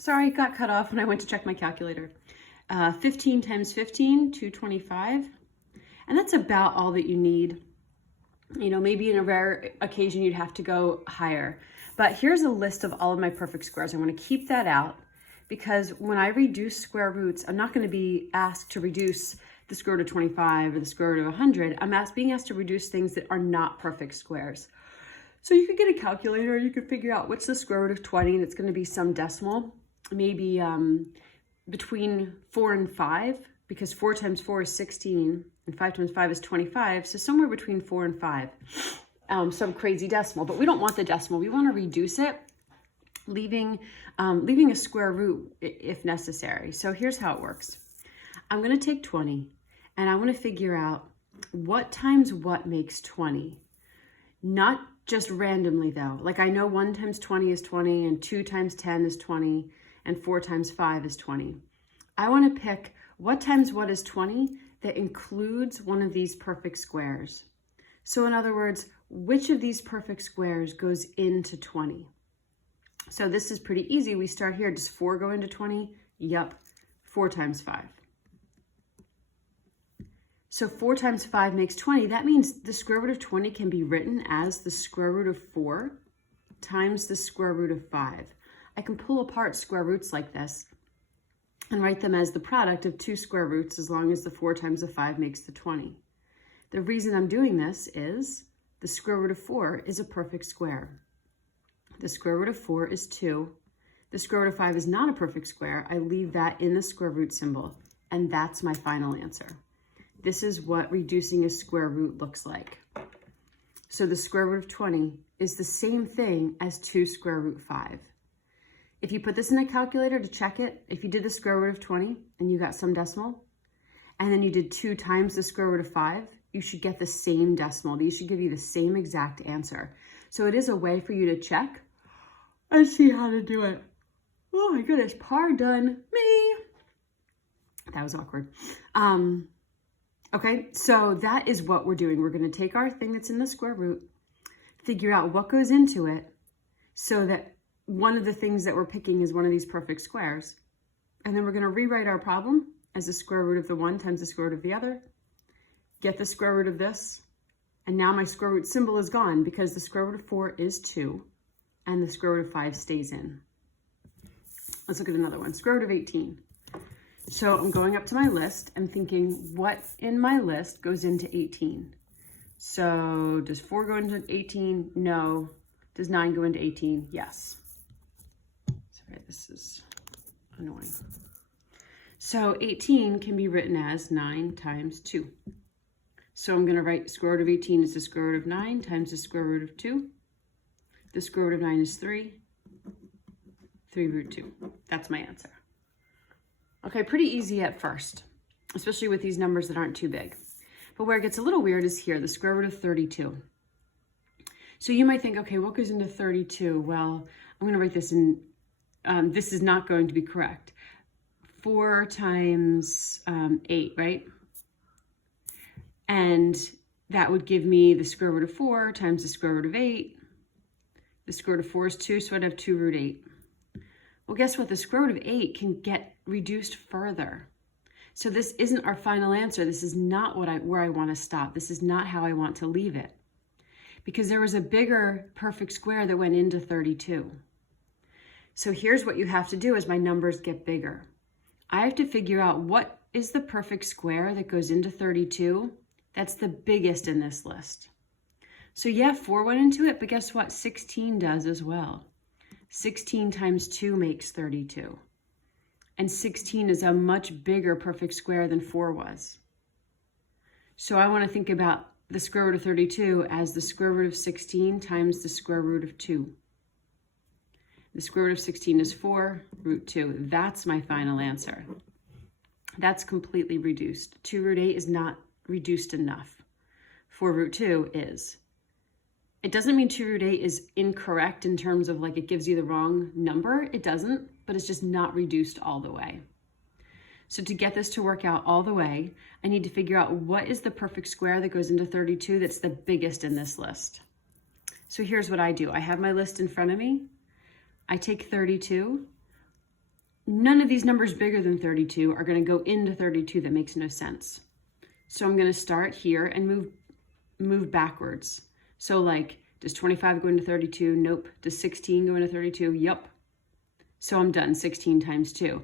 Sorry, it got cut off when I went to check my calculator. 15 times 15, 225. And that's about all that you need. You know, maybe in a rare occasion you'd have to go higher. But here's a list of all of my perfect squares. I want to keep that out because when I reduce square roots, I'm not going to be asked to reduce the square root of 25 or the square root of 100. I'm being asked to reduce things that are not perfect squares. So you could get a calculator, you could figure out what's the square root of 20, and it's going to be some decimal, maybe between 4 and 5, because 4 times 4 is 16, and 5 times 5 is 25, so somewhere between 4 and 5. Some crazy decimal, but we don't want the decimal. We want to reduce it, leaving a square root if necessary. So here's how it works. I'm going to take 20, and I want to figure out what times what makes 20. Not just randomly though. Like I know 1 times 20 is 20, and 2 times 10 is 20, and 4 times 5 is 20. I want to pick what times what is 20 that includes one of these perfect squares. So in other words, which of these perfect squares goes into 20? So this is pretty easy. We start here. Does 4 go into 20? Yup. 4 times 5. So 4 times 5 makes 20. That means the square root of 20 can be written as the square root of 4 times the square root of 5. I can pull apart square roots like this and write them as the product of 2 square roots as long as the 4 times the 5 makes the 20. The reason I'm doing this is the square root of 4 is a perfect square. The square root of 4 is 2. The square root of 5 is not a perfect square. I leave that in the square root symbol, and that's my final answer. This is what reducing a square root looks like. So the square root of 20 is the same thing as 2 square root 5. If you put this in a calculator to check it, if you did the square root of 20 and you got some decimal, and then you did 2 times the square root of 5, you should get the same decimal. These should give you the same exact answer. So it is a way for you to check and see how to do it. Oh my goodness, pardon me. That was awkward. Okay, so that is what we're doing. We're going to take our thing that's in the square root, figure out what goes into it so that one of the things that we're picking is one of these perfect squares. And then we're going to rewrite our problem as the square root of the one times the square root of the other, get the square root of this, and now my square root symbol is gone because the square root of 4 is 2, and the square root of 5 stays in. Let's look at another one, square root of 18. So I'm going up to my list and thinking what in my list goes into 18. So does 4 go into 18? No. Does 9 go into 18? Yes. Sorry, this is annoying. So 18 can be written as 9 times 2. So I'm going to write square root of 18 is the square root of 9 times the square root of 2. The square root of 9 is 3. 3 root 2. That's my answer. Okay, pretty easy at first, especially with these numbers that aren't too big. But where it gets a little weird is here, the square root of 32. So you might think, okay, what goes into 32? Well, I'm going to write this in, this is not going to be correct. 4 times 8, right? And that would give me the square root of 4 times the square root of 8. The square root of 4 is 2, so I'd have 2 root 8. Well, guess what? The square root of 8 can get reduced further. So this isn't our final answer. This is not where I want to stop. This is not how I want to leave it. Because there was a bigger perfect square that went into 32. So here's what you have to do as my numbers get bigger. I have to figure out what is the perfect square that goes into 32 that's the biggest in this list. So yeah, 4 went into it, but guess what? 16 does as well. 16 times 2 makes 32. And 16 is a much bigger perfect square than 4 was. So I want to think about the square root of 32 as the square root of 16 times the square root of 2. The square root of 16 is 4, root 2. That's my final answer. That's completely reduced. 2 root 8 is not reduced enough. 4 root 2 is. It doesn't mean 2 root 8 is incorrect in terms of like it gives you the wrong number. It doesn't, but it's just not reduced all the way. So to get this to work out all the way, I need to figure out what is the perfect square that goes into 32 that's the biggest in this list. So here's what I do. I have my list in front of me. I take 32. none of these numbers bigger than 32 are going to go into 32. That makes no sense. So I'm going to start here and move backwards. So like, does 25 go into 32? Nope. Does 16 go into 32? Yup. So I'm done. 16 times 2.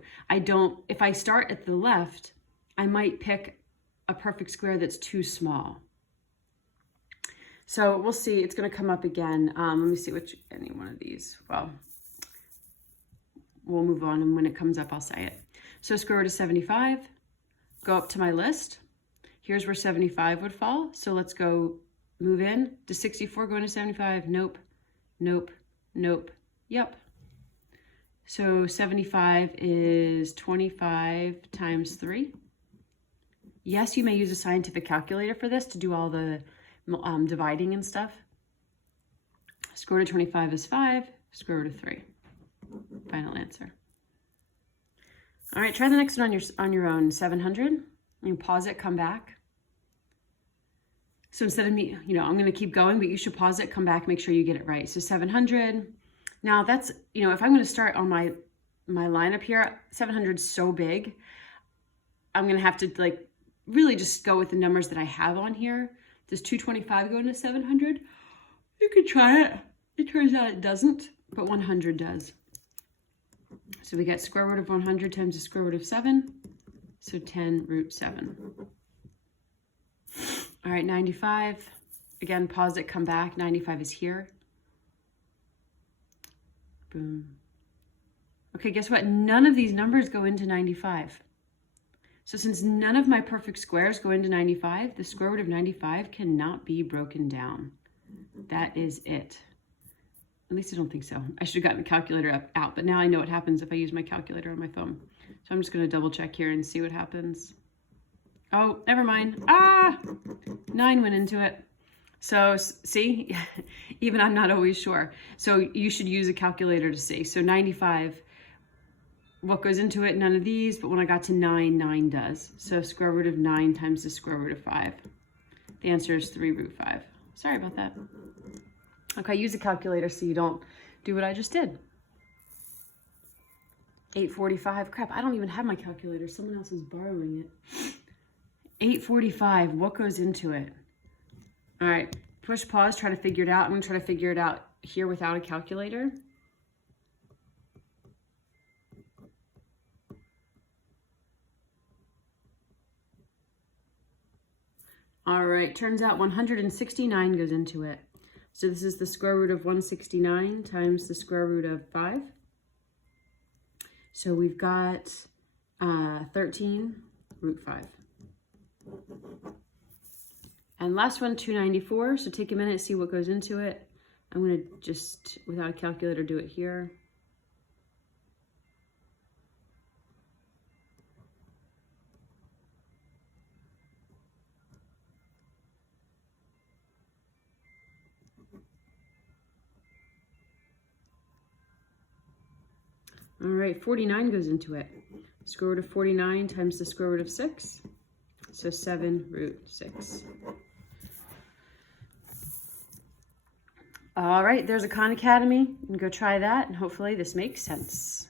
If I start at the left, I might pick a perfect square that's too small. So we'll see. It's going to come up again. Let me see any one of these. Well, we'll move on, and when it comes up, I'll say it. So square root of 75, go up to my list. Here's where 75 would fall. So let's go move in. Does 64 go into 75? Nope, nope, nope. Yep. So 75 is 25 times 3. Yes, you may use a scientific calculator for this to do all the dividing and stuff. Square root of 25 is 5. Square root of 3. Final answer. All right, try the next one on your own. 700. You pause it, come back. So instead of me, I'm going to keep going, but you should pause it, come back, make sure you get it right. So 700. Now that's, if I'm going to start on my line up here, 700 is so big. I'm going to have to really just go with the numbers that I have on here. Does 225 go into 700? You could try it. It turns out it doesn't, but 100 does. So we get square root of 100 times the square root of 7. So 10 root 7. All right, 95. Again, pause it, come back. 95 is here. Boom. Okay, guess what? None of these numbers go into 95. So since none of my perfect squares go into 95, the square root of 95 cannot be broken down. That is it. At least I don't think so. I should have gotten the calculator out, but now I know what happens if I use my calculator on my phone. So I'm just going to double check here and see what happens. Oh, never mind. 9 went into it. So see, even I'm not always sure. So you should use a calculator to see. So 95, what goes into it? None of these, but when I got to 9, 9 does. So square root of 9 times the square root of 5. The answer is 3 root 5. Sorry about that. Okay, use a calculator so you don't do what I just did. 845, crap, I don't even have my calculator. Someone else is borrowing it. 845, what goes into it? All right, push pause, try to figure it out. I'm gonna try to figure it out here without a calculator. All right, turns out 169 goes into it. So this is the square root of 169 times the square root of 5. So we've got 13 root 5. And last one, 294. So take a minute, see what goes into it. I'm going to just, without a calculator, do it here. All right, 49 goes into it. Square root of 49 times the square root of 6. So 7 root 6. All right, there's a Khan Academy. You can go try that, and hopefully this makes sense.